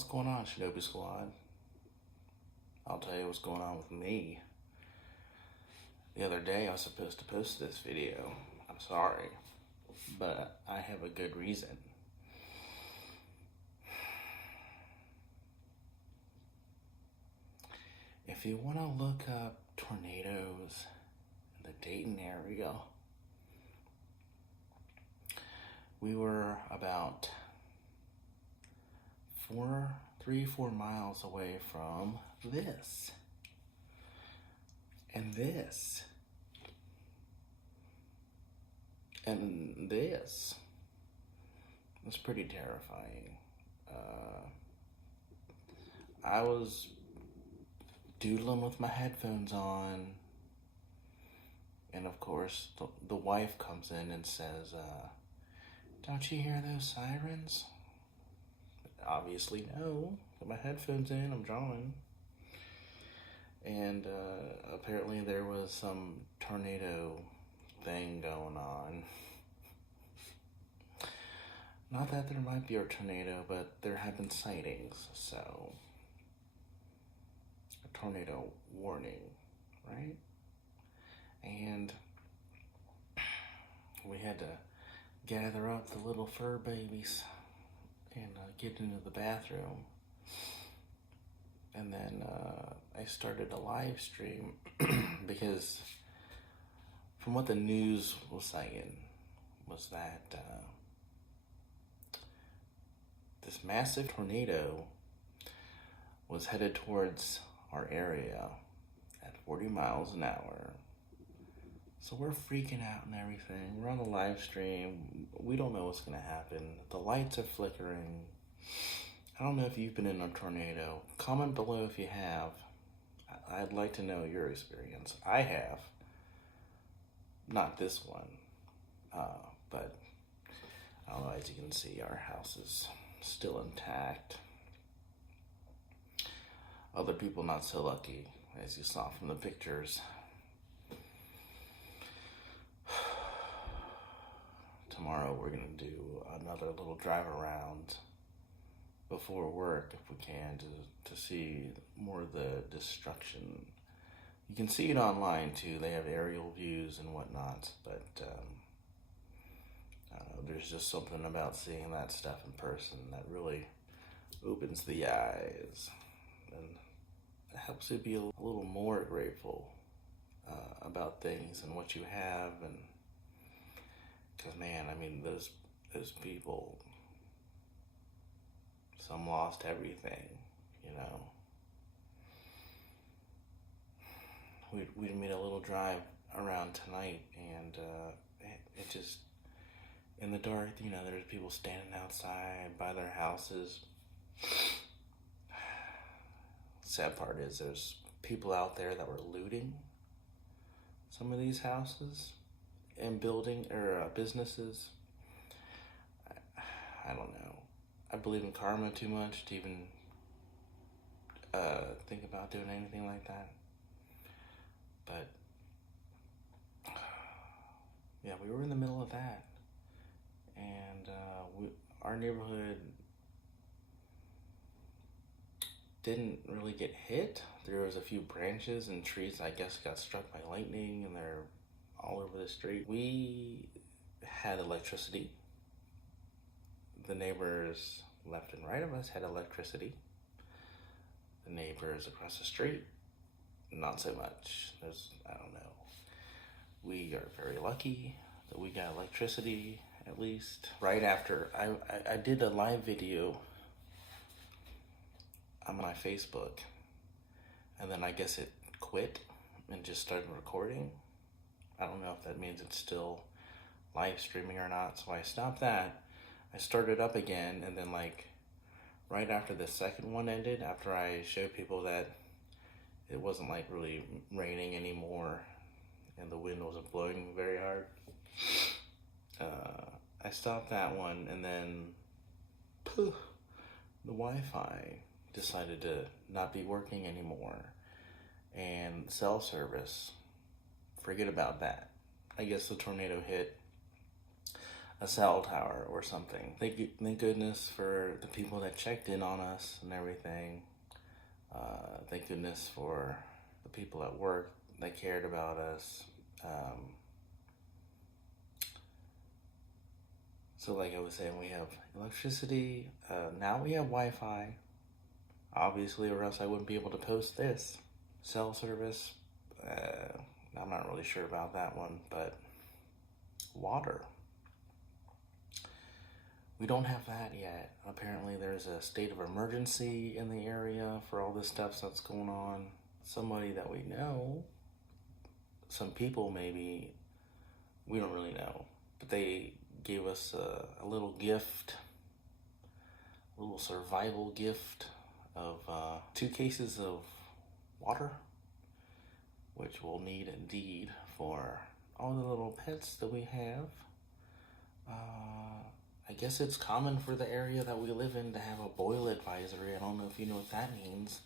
What's going on, Shinobi Squad? I'll tell you what's going on with me. The other day I was supposed to post this video. I'm sorry, but I have a good reason. If you want to look up tornadoes in the Dayton area, we were about 3-4 miles away from this and this and this. It's pretty terrifying. I was doodling with my headphones on, and of course the wife comes in and says, don't you hear those sirens? Obviously no. Got my headphones in, I'm drawing. And apparently there was some tornado thing going on. Not that there might be a tornado, but there have been sightings, so a tornado warning, right? And we had to gather up the little fur babies and get into the bathroom. And then I started a live stream because from what the news was saying was that this massive tornado was headed towards our area at 40 miles an hour. So we're freaking out and everything. We're on the live stream. We don't know what's going to happen. The lights are flickering. I don't know if you've been in a tornado. Comment below if you have. I'd like to know your experience. I have. Not this one. But I don't know, as you can see, our house is still intact. Other people not so lucky, as you saw from the pictures. Tomorrow we're going to do another little drive around before work, if we can, to see more of the destruction. You can see it online too. They have aerial views and whatnot, but there's just something about seeing that stuff in person that really opens the eyes and it helps you be a little more grateful about things and what you have. And because, man, I mean, those people, some lost everything, you know. We made a little drive around tonight, and it just, in the dark, you know, there's people standing outside by their houses. Sad part is there's people out there that were looting some of these houses and building or businesses. I don't know. I believe in karma too much to even think about doing anything like that. But yeah, we were in the middle of that, and our neighborhood didn't really get hit. There was a few branches and trees, I guess, got struck by lightning, and they're all over the street. We had electricity. The neighbors left and right of us had electricity. The neighbors across the street, not so much. I don't know. We are very lucky that we got electricity, at least. Right after, I did a live video on my Facebook, and then I guess it quit and just started recording. I don't know if that means it's still live streaming or not, so I stopped that. I started up again, and then like right after the second one ended, after I showed people that it wasn't like really raining anymore and the wind wasn't blowing very hard, I stopped that one, and then poof, the Wi-Fi decided to not be working anymore, and cell service, forget about that. I guess the tornado hit a cell tower or something. Thank goodness for the people that checked in on us and everything. Thank goodness for the people at work that cared about us. So like I was saying, we have electricity. Now we have Wi-Fi, obviously, or else I wouldn't be able to post this. Cell service, I'm not really sure about that one, but water. We don't have that yet. Apparently there's a state of emergency in the area for all this stuff that's going on. Somebody that we know, some people maybe, we don't really know, but they gave us a little gift, a little survival gift of 2 cases of water, which we'll need indeed for all the little pets that we have. I guess it's common for the area that we live in to have a boil advisory. I don't know if you know what that means,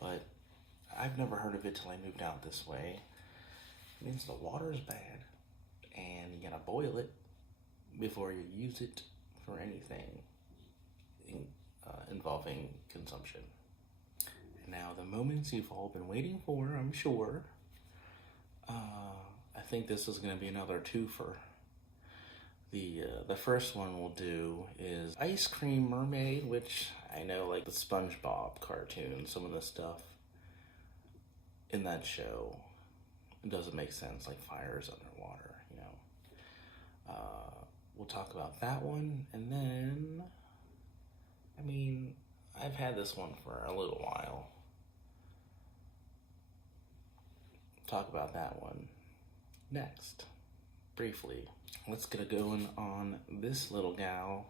but I've never heard of it till I moved out this way. It means the water is bad, and you gotta boil it before you use it for anything involving consumption. And now the moments you've all been waiting for, I'm sure. I think this is going to be another twofer. The first one we'll do is Ice Cream Mermaid, which I know, like the SpongeBob cartoon, some of the stuff in that show, it doesn't make sense, like fires underwater, you know. We'll talk about that one, and then, I mean, I've had this one for a little while. Talk about that one next, briefly. Let's get going on this little gal.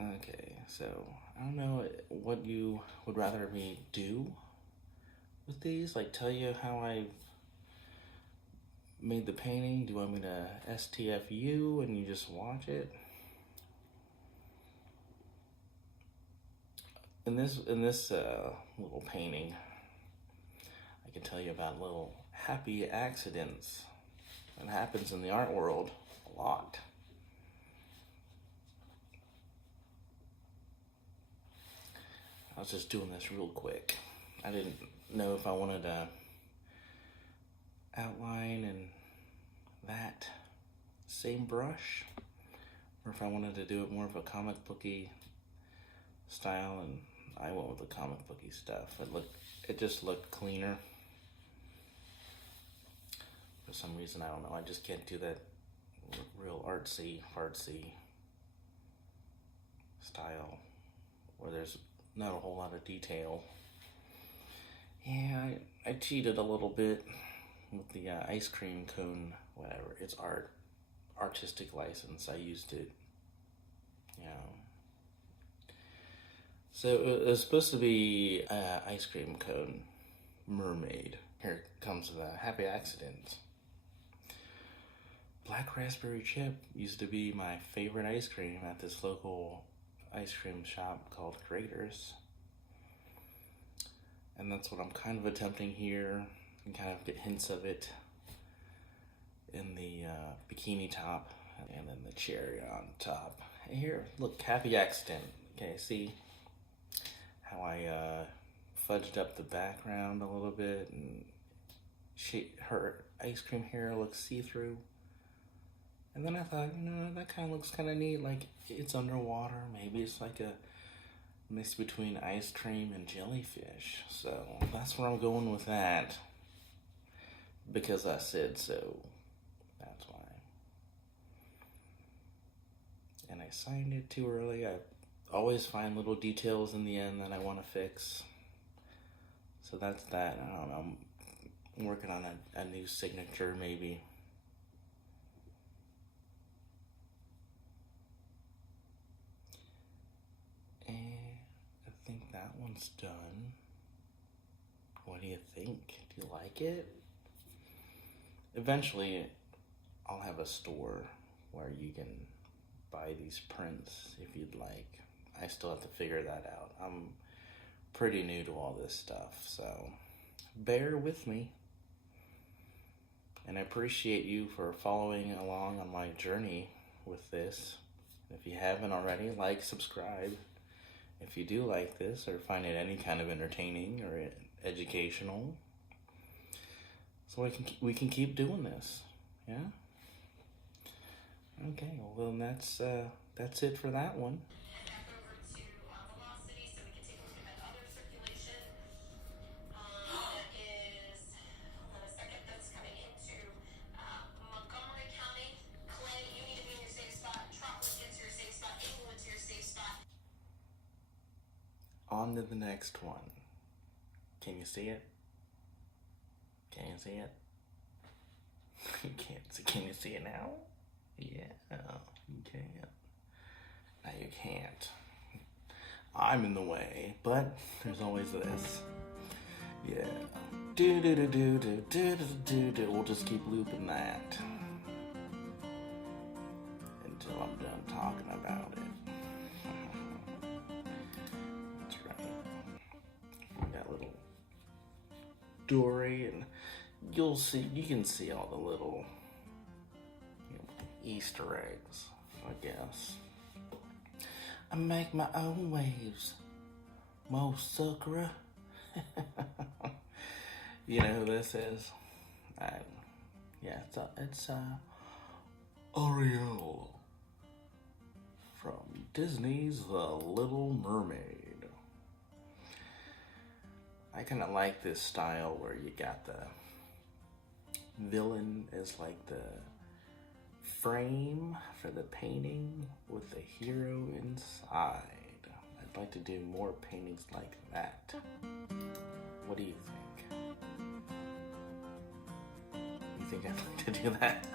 Okay, so I don't know what you would rather me do with these, like tell you how I made the painting. Do you want me to STF you and you just watch it? In this little painting, I can tell you about little happy accidents that happens in the art world a lot. I was just doing this real quick. I didn't know if I wanted to outline in that same brush, or if I wanted to do it more of a comic booky style, and I went with the comic booky stuff. It just looked cleaner. For some reason, I don't know, I just can't do that real artsy style where there's not a whole lot of detail. Yeah, I cheated a little bit with the ice cream cone, whatever. It's artistic license. I used it, you know. So it was supposed to be ice cream cone mermaid. Here comes the happy accident. Black raspberry chip used to be my favorite ice cream at this local ice cream shop called Grater's. And that's what I'm kind of attempting here, and kind of get hints of it in the bikini top, and then the cherry on top. And here, look, happy accident. Okay, see how I fudged up the background a little bit, and her ice cream hair looks see-through. And then I thought, you know, that kind of looks kind of neat, like it's underwater. Maybe it's like a mix between ice cream and jellyfish. So that's where I'm going with that, because I said so. That's why. And I signed it too early. I always find little details in the end that I want to fix. So that's that. I don't know, I'm working on a new signature maybe. And I think that one's done. What do you think? Do you like it? Eventually, I'll have a store where you can buy these prints if you'd like. I still have to figure that out. I'm pretty new to all this stuff, so bear with me. And I appreciate you for following along on my journey with this. If you haven't already, like, subscribe. If you do like this or find it any kind of entertaining or educational, so we can keep doing this. Yeah. Okay. Well, then that's it for that one. On to the next one. Can you see it? Can you see it? You can't see. Can you see it now? Yeah, you can. Now you can't. I'm in the way, but there's always this. Yeah. Do do do do do do do do. We'll just keep looping that until I'm done talking about it. Dory, and you can see all the little Easter eggs, I guess. I make my own waves, Mo Suckra. You know who this is? Yeah, it's Ariel from Disney's The Little Mermaid. I kind of like this style where you got the villain as like the frame for the painting with the hero inside. I'd like to do more paintings like that. What do you think? You think I'd like to do that?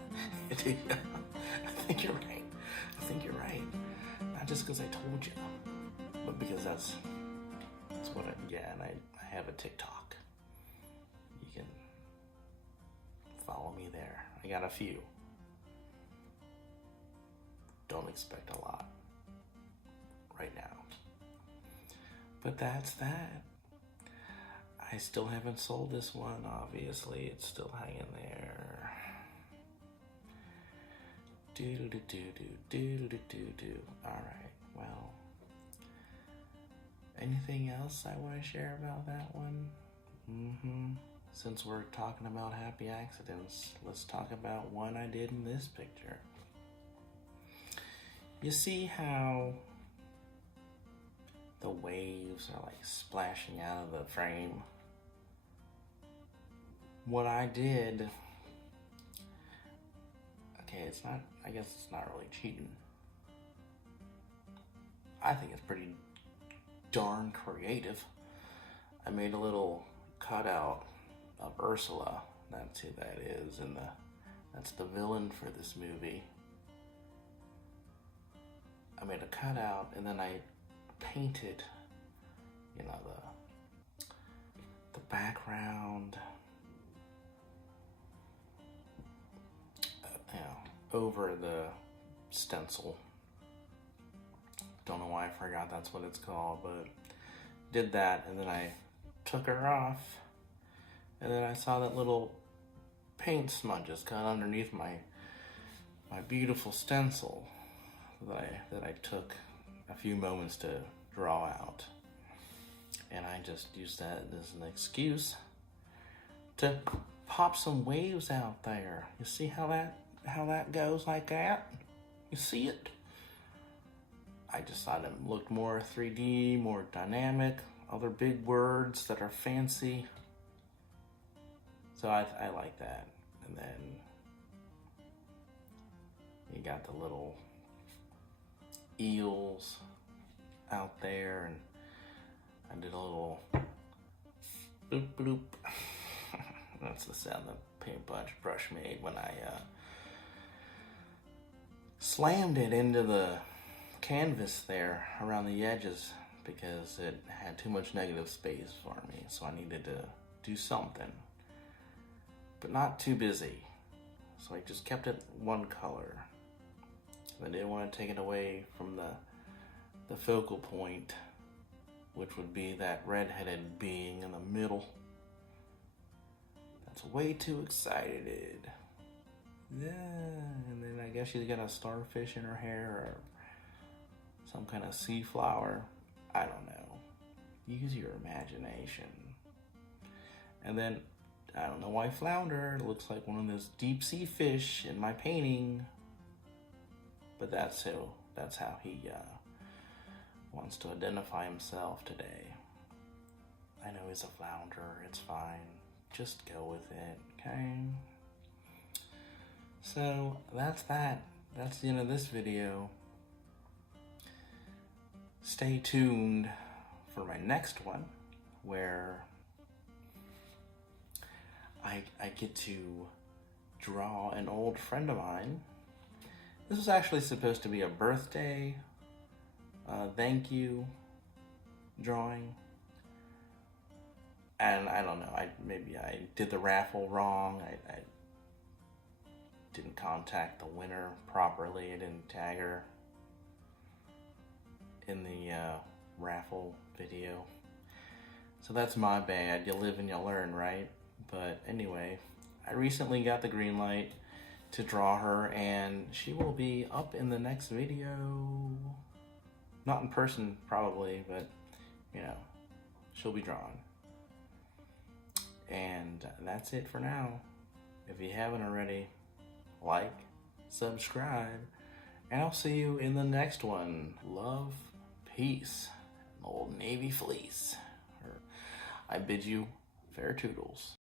I think you're right. I think you're right. Not just because I told you, but because that's what and I have a TikTok. You can follow me there. I got a few. Don't expect a lot right now. But that's that. I still haven't sold this one, obviously. It's still hanging there. Do. Alright, well. Anything else I want to share about that one? Since we're talking about happy accidents, let's talk about one I did in this picture. You see how the waves are like splashing out of the frame? What I did, I guess it's not really cheating. I think it's pretty darn creative. I made a little cutout of Ursula. That's who that is, and that's the villain for this movie. I made a cutout, and then I painted, the background, over the stencil. Don't know why I forgot that's what it's called, but did that, and then I took her off, and then I saw that little paint smudges got underneath my beautiful stencil that I took a few moments to draw out, and I just used that as an excuse to pop some waves out there. You see how that goes like that? You see it? I just thought it looked more 3D, more dynamic, other big words that are fancy. So I like that. And then you got the little eels out there, and I did a little bloop bloop. That's the sound the paintbrush made when I slammed it into the canvas there around the edges, because it had too much negative space for me, so I needed to do something, but not too busy, so I just kept it one color. I didn't want to take it away from the focal point, which would be that red-headed being in the middle that's way too excited. Yeah, and then I guess she's got a starfish in her hair or some kind of sea flower. I don't know. Use your imagination. And then, I don't know why flounder looks like one of those deep sea fish in my painting. But that's how he wants to identify himself today. I know he's a flounder, it's fine. Just go with it, okay? So, that's that. That's the end of this video. Stay tuned for my next one, where I get to draw an old friend of mine. This was actually supposed to be a birthday thank you drawing. And I don't know, maybe I did the raffle wrong. I didn't contact the winner properly. I didn't tag her in the raffle video. So that's my bad. You live and you learn, right? But anyway, I recently got the green light to draw her, and she will be up in the next video. Not in person, probably, but, you know, she'll be drawn. And that's it for now. If you haven't already, like, subscribe, and I'll see you in the next one. Love, peace, and Old Navy fleece. I bid you fair toodles.